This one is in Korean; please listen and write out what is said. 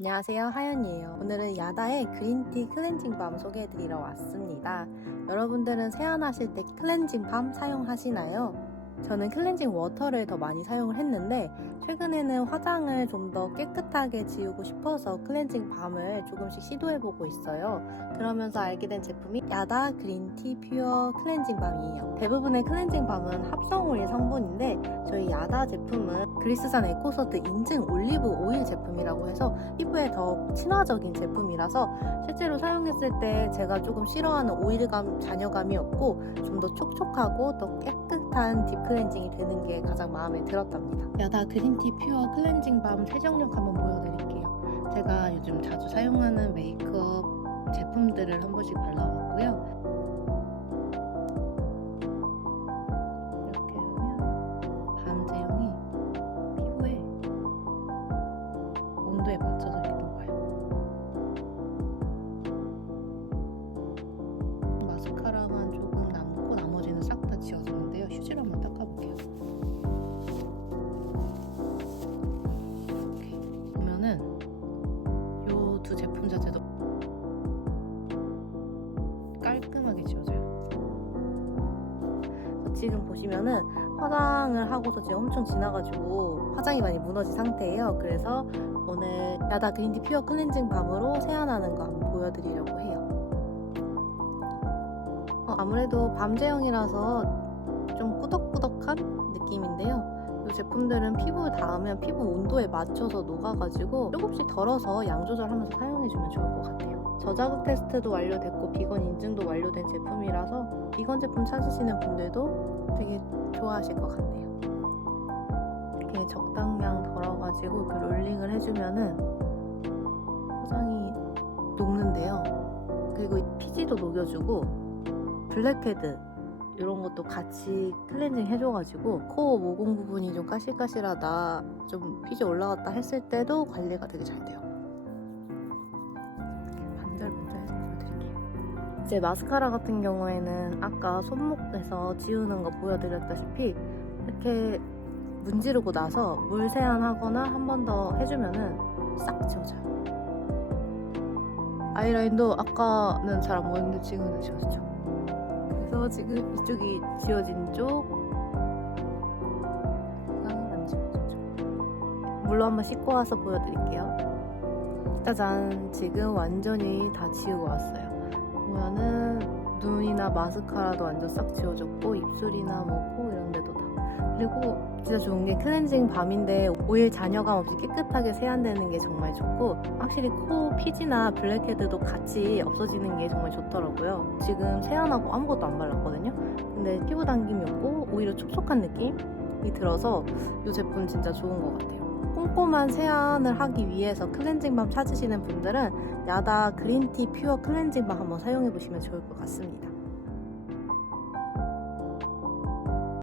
안녕하세요. 하연이에요. 오늘은 야다의 그린티 클렌징 밤 소개해드리러 왔습니다. 여러분들은 세안하실 때 클렌징 밤 사용하시나요? 저는 클렌징 워터를 더 많이 사용을 했는데 최근에는 화장을 좀 더 깨끗하게 지우고 싶어서 클렌징 밤을 조금씩 시도해보고 있어요. 그러면서 알게 된 제품이 야다 그린티 퓨어 클렌징 밤이에요. 대부분의 클렌징 밤은 합성 오일 성분인데 야다 제품은 그리스산 에코서트 인증 올리브 오일 제품이라고 해서 피부에 더 친화적인 제품이라서 실제로 사용했을 때 제가 조금 싫어하는 오일감, 잔여감이 없고 좀 더 촉촉하고 더 깨끗한 딥 클렌징이 되는 게 가장 마음에 들었답니다. 야다 그린티 퓨어 클렌징 밤 세정력 한번 보여드릴게요. 제가 요즘 자주 사용하는 메이크업 제품들을 한 번씩 발라왔고요. 온도에 맞춰서 이렇게 녹아요. 마스카라만 조금 남고 나머지는 싹 다 지워졌는데요. 휴지로 한번 닦아볼게요. 이렇게 보면은 요 두 제품 자체도 깔끔하게 지워져요. 지금 보시면은 화장을 하고서 지금 엄청 지나가지고 화장이 많이 무너진 상태예요. 그래서 오늘 야다 그린티 퓨어 클렌징 밤으로 세안하는 거 보여드리려고 해요. 어, 아무래도 밤 제형이라서 좀 꾸덕꾸덕한 느낌인데요. 이 제품들은 피부 닿으면 피부 온도에 맞춰서 녹아가지고 조금씩 덜어서 양 조절하면서 사용해주면 좋을 것 같아요. 저자극 테스트도 완료됐고 비건 인증도 완료된 제품이라서 비건 제품 찾으시는 분들도 되게 좋아하실 것 같네요. 이렇게 적당량 덜어가지고 그 롤링을 해주면은 화장이 녹는데요. 그리고 이 피지도 녹여주고 블랙헤드 이런 것도 같이 클렌징 해줘가지고 코 모공 부분이 좀 까실까실하다 좀 피지 올라갔다 했을 때도 관리가 되게 잘 돼요. 제 마스카라 같은 경우에는 아까 손목에서 지우는 거 보여드렸다시피 이렇게 문지르고 나서 물 세안하거나 한 번 더 해주면은 싹 지워져요. 아이라인도 아까는 잘 안 보였는데 지금은 지워지죠. 그래서 지금 이쪽이 지워진 쪽 안 지워지죠. 물로 한번 씻고 와서 보여드릴게요. 짜잔! 지금 완전히 다 지우고 왔어요. 보면은 눈이나 마스카라도 완전 싹 지워졌고 입술이나 뭐 코 이런 데도 다. 그리고 진짜 좋은 게 클렌징 밤인데 오일 잔여감 없이 깨끗하게 세안되는 게 정말 좋고 확실히 코 피지나 블랙헤드도 같이 없어지는 게 정말 좋더라고요. 지금 세안하고 아무것도 안 발랐거든요. 근데 피부 당김이 없고 오히려 촉촉한 느낌이 들어서 이 제품 진짜 좋은 것 같아요. 꼼꼼한 세안을 하기 위해서 클렌징 밤 찾으시는 분들은 야다 그린티 퓨어 클렌징 밤 한번 사용해 보시면 좋을 것 같습니다.